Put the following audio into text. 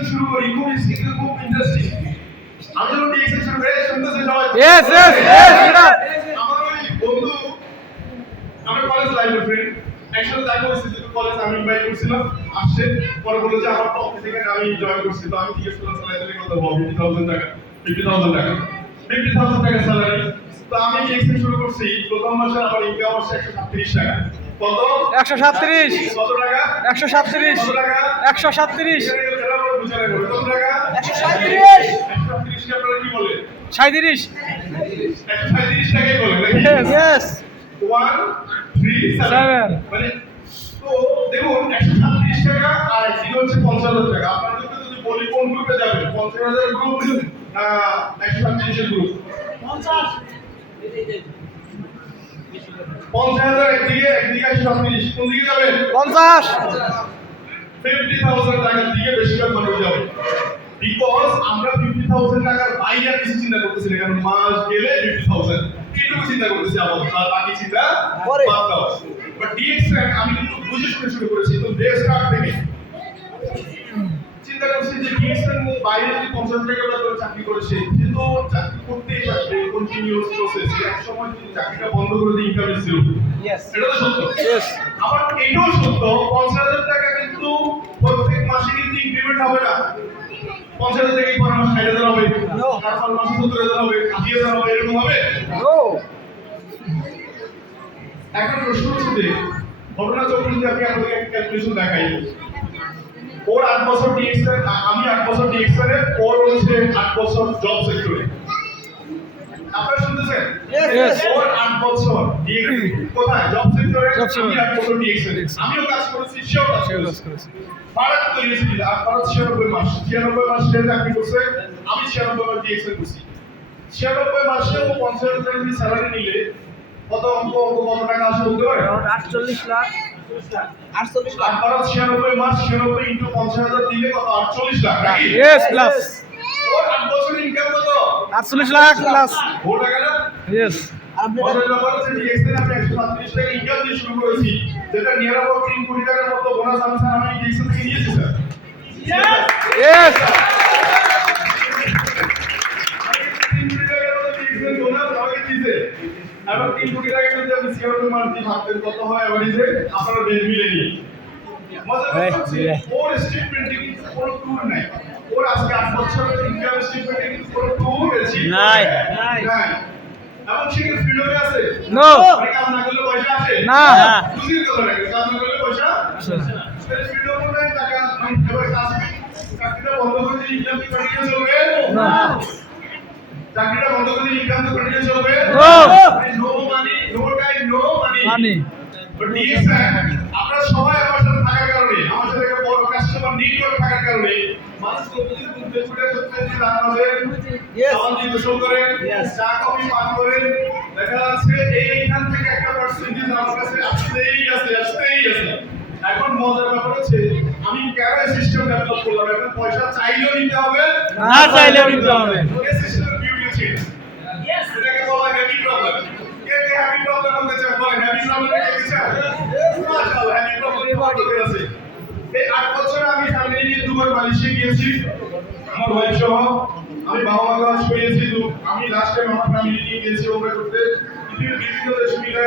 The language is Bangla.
ডিএক্সএল শুরু করি, খুব ইন্টারেস্টিং। আমি যখন ডিএক্সএল শুরু করি শুনতেছি সবাই ইয়েস আমার ওই বন্ধু আমার কলেজ লাইফের ফ্রেন্ড একসাথে দেখা হয়েছে কলেজ আমি ইনভাইট করছিলাম আসছে পরে বললো যে আমার টপ থেকে আমি জয়েন করছি তো আমি জিজ্ঞেস করলাম স্যালারি কত হবে 50,000 টাকা 50,000 টাকা স্যালারি তো আমি ডিএক্সএল শুরু করছি প্রথম মাসে আমার ইনকাম হচ্ছে 137 টাকা কত 137 কত টাকা 137 কত টাকা 137 কত টাকা 137 137 কে আপনারা কি বলেন 37 137 টাকাই বলেন নাকি ইয়েস 137 মানে তো দেখুন 137 টাকা আর এদিকে হচ্ছে 50,000 টাকা আপনারা যদি বলি কোন গ্রুপে যাবেন 50,000 গ্রুপ 137 এর গ্রুপ 50,000 একদিকে 137 কোন দিকে যাবেন 50 50,000 টাকার দিকে বেশিরভাগ মানুষ যাবে বিকজ আমরা 50,000 টাকার বাইরে আর কিছু চিন্তা করতেছি না কারণ মাস গেলে 50,000 এইটুকু চিন্তা করতেছি আপাতত আর বাকি চিন্তা বাদ দাও বাট ডিএক্সএল আমি কিন্তু বুঝে শুরু করেছি তো ডে স্টার্ট থেকে চিন্তা করছি যে ডিএক্সএল বাইরে যদি 50,000 টাকা বেতনে চাকরি করেছে কিন্তু চাকরি করতেই থাকবে কন্টিনিউয়াস প্রসেস এক সময় যদি চাকরিটা বন্ধ করে দিয়ে ইনকাম জিরো ইয়েস এটা তো সত্য ইয়েস আবার এটাও সত্য 50,000 টাকা কিন্তু প্রত্যেক মাসে কিন্তু ইনক্রিমেন্ট হবে না 50,000 থেকে পরের মাসে 60,000 হবে তারপর মাসে 70,000 হবে 80,000 হবে এরকম হবে নো এখন প্রশ্ন হচ্ছে যে ঘটনা চক্র যদি আমি আপনাকে একটা ক্যালকুলেশন দেখাই ওর 8 বছর ডিএক্সএল আমি 8 বছর ডিএক্সএল এর ওর হচ্ছে 8 বছর জব সেক্টরে আপনারা শুনতেছেন ইয়েস ওর 8 বছর ডিএক্সএল কোথায় জব সেক্টরে আমি 8 বছর ডিএক্সএল আমিও কাজ করেছি সেও কাজ করেছি ফারাক তো ইউনিভার্সিটি আর ফারাক 96 মাস 96 মাস সে চাকরি করছে আমি 96 মাস ডিএক্সএল করছি 96 মাসে ও 50,000 টাকা দিয়ে স্যালারি নিলে কত কত টাকা আসে বলতে পারে 48 লাখ 48 লাখ আর 96 মাস 96 ইনটু 50,000 দিলে কত 48 লাখ নাকি ইয়েস প্লাস ওর 8 বছর ইনকাম কত 48 লাখ প্লাস ওর টাকা না ইয়েস আমাদের ব্যাপার হচ্ছে ডিএক্সএল আমি 137 টাকা ইনকাম দিয়ে শুরু করেছি যেটা নিয়ার অ্যাবাউট 3 কোটি টাকার মতো বোনাস আমি ডিএক্সএল থেকে নিয়েছি স্যার ইয়েস এবার 3 কোটি টাকা যদি আমি সিওর মান্থলি ভাবতেন কত হয় এভারেজে আপনারা বের মিলে নিয়ে মজার কথা হচ্ছে ওর স্টেটমেন্টে কিন্তু কোনো ট্যুর নাই ওর আজকে 8 বছরের ইনকাম স্টেটমেন্টে কিন্তু কোনো ট্যুর নাই এবং সে কি ফ্রিডমে আছে নো মানে কাজ না করলে পয়সা আসে না বুঝিয়ে কথা নাকি কাজ না করলে পয়সা আসে ফ্রিডম নাই টাকা এবার কাজ চাকরিটা বন্ধ করে দিয়ে ইনকাম কি কন্টিনিউ চলবে না চাকরিটা বন্ধ করে দিয়ে ইনকাম কি কন্টিনিউ চলবে no money no time no money তো ডিএক্সএল আপনারা সবাই আমার সাথে থাকার কারণে আমার সাথে একটা বড় কাস্টমার নেটওয়ার্ক থাকার কারণে মানুষ প্রতিদিন ঘুরতে ঘুরতে আমাদের আমাদের গোসল করেন চা কফি পান করেন দেখা যাচ্ছে এইখান থেকে একটা পার্সেন্টেজ আমার কাছে আসতেই আছে এখন মজার ব্যাপার হচ্ছে আমি কেন সিস্টেম ডেভেলপ করলাম এখন পয়সা চাইলেও নিতে হবে না চাইলেও নিতে হবে এই সিস্টেমের বিউটি আছে এটাকে বলা হয় হ্যাপি প্রবলেম কে হ্যাপি প্রবলেম বলতে চায় বলেন হ্যাপি প্রবলেম কে চায় মাশাআল্লাহ হ্যাপি প্রবলেম বলতে আছে এই 8 বছরে আমি ফ্যামিলি নিয়ে দুবার মালয়েশিয়া গিয়েছি আমার ওয়াইফ সহ আমি বাবা মা কাজ করেছি তো আমি লাস্ট টাইম আমার ফ্যামিলি নিয়ে গিয়েছি ওমরা করতে বিভিন্ন দেশ মিলে